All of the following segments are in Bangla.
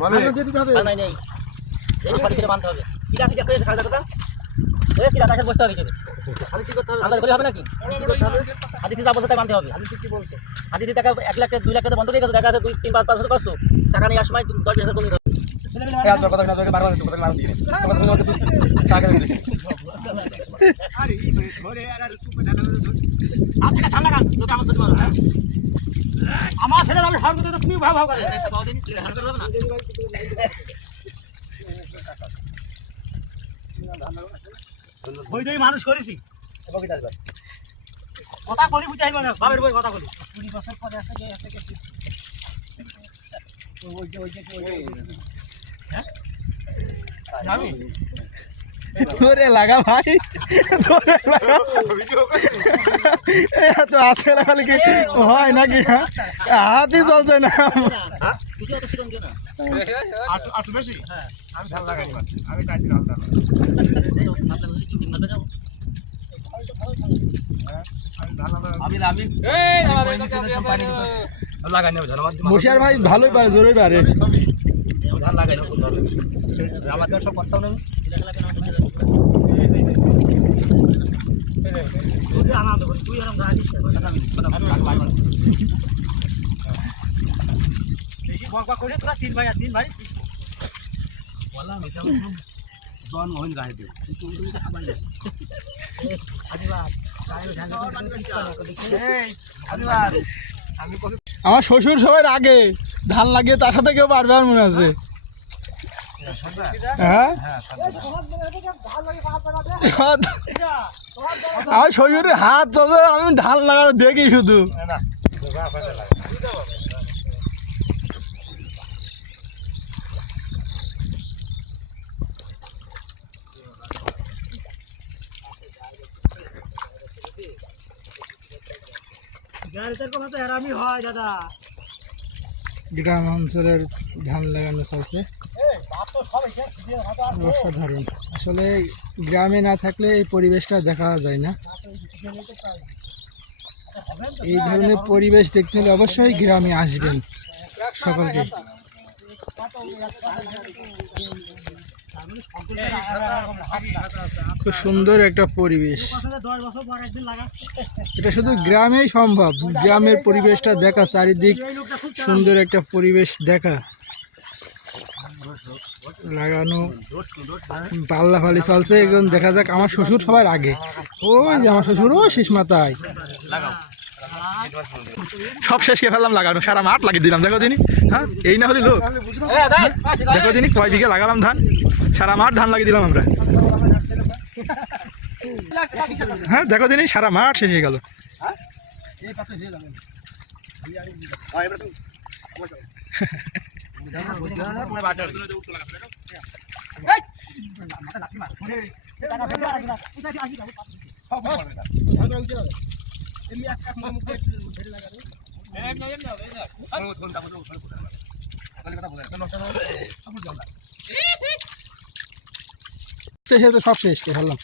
মানে নাই নাই এই পানি ফিরে বানতে হবে কিলা থেকে পেয়ে খাজা কথা ওই কিলা তাকে বসতে হবে খালি কি করতে হবে আলাদা করে হবে নাকি কি করতে হবে হাদিসে যা বলতে তাই মানতে হবে হাদিসে কি বলছে হাদিসে টাকা 1 লাখ টাকা 2 লাখ টাকা বন্ধ হয়ে গেছে টাকা আছে 2 3 5 5 বছর টাকা নেই সময় 10,000 কমে যাবে এই আর কথা না তোকে বারবার কথা না দিই টাকা দিই আরে এই ঘরে আর চুপে টাকা আপনি ঠান্ডা লাগান তোকে আমার সাথে মারো হ্যাঁ আমার ছেলে আমি হার করতে তুমি ভাব ভাব করে কতদিন হার করতে হবে না ওই দুই মানুষ করেছি কথা বলি বুঝাই মানে বাবার বই কথা বলি 20 বছর পরে আছে যে হ্যাঁ আমি ধরে লাগা ভাই ধরে লাগা তো আছে না খালি কি হয় নাকি হাতই চলছে না কিছু তো শিখন কেন আটু বেশি হ্যাঁ আমি ধান লাগাই আমি 4 দিন হাল দাও মুশিয়ার ভাই ভালোই পারে জোরেই পারে ধান লাগাই আমাদের সব কথা নেই আনন্দ করি তুই এরকম রাখিস করে তোরা 3 ভাই আর 3 ভাই বলা আমি তো জন মোহন গায়ে দে তুমি খাবার দে আমার শ্বশুর সবার আগে ধান লাগিয়ে তাকাতে কেউ পারবে আর মনে আছে হ্যাঁ আমার শ্বশুরের হাত চলে আমি ধান লাগানো দেখি শুধু গ্রাম অঞ্চলের ধান লাগানো চলছে অসাধারণ আসলে গ্রামে না থাকলে এই পরিবেশটা দেখা যায় না এই ধরনের পরিবেশ দেখতে হলে অবশ্যই গ্রামে আসবেন সকলকে খুব সুন্দর একটা পরিবেশ এটা শুধু গ্রামেই সম্ভব গ্রামের পরিবেশটা দেখা চারিদিক সুন্দর একটা পরিবেশ দেখা লাগানো পাল্লা ফালি চলছে একদম দেখা যাক আমার শ্বশুর সবার আগে ওই যে আমার শ্বশুর ও শেষ মাথায় সব শেষ খেয়ে ফেললাম লাগানো সারা মাঠ লাগিয়ে দিলাম দেখো দিনই হ্যাঁ এই না হলে লোক দেখো দিনই কয় বিঘে লাগালাম ধান সারা মাঠ ধান লাগিয়ে দিলাম আমরা হ্যাঁ দেখো দিনই সারা মাঠ শেষ হয়ে গেল তো সব শেষ কে ফেললাম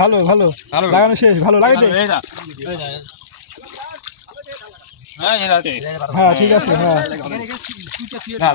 ভালো ভালো লাগানো শেষ ভালো লাগাইতে হ্যাঁ ঠিক আছে হ্যাঁ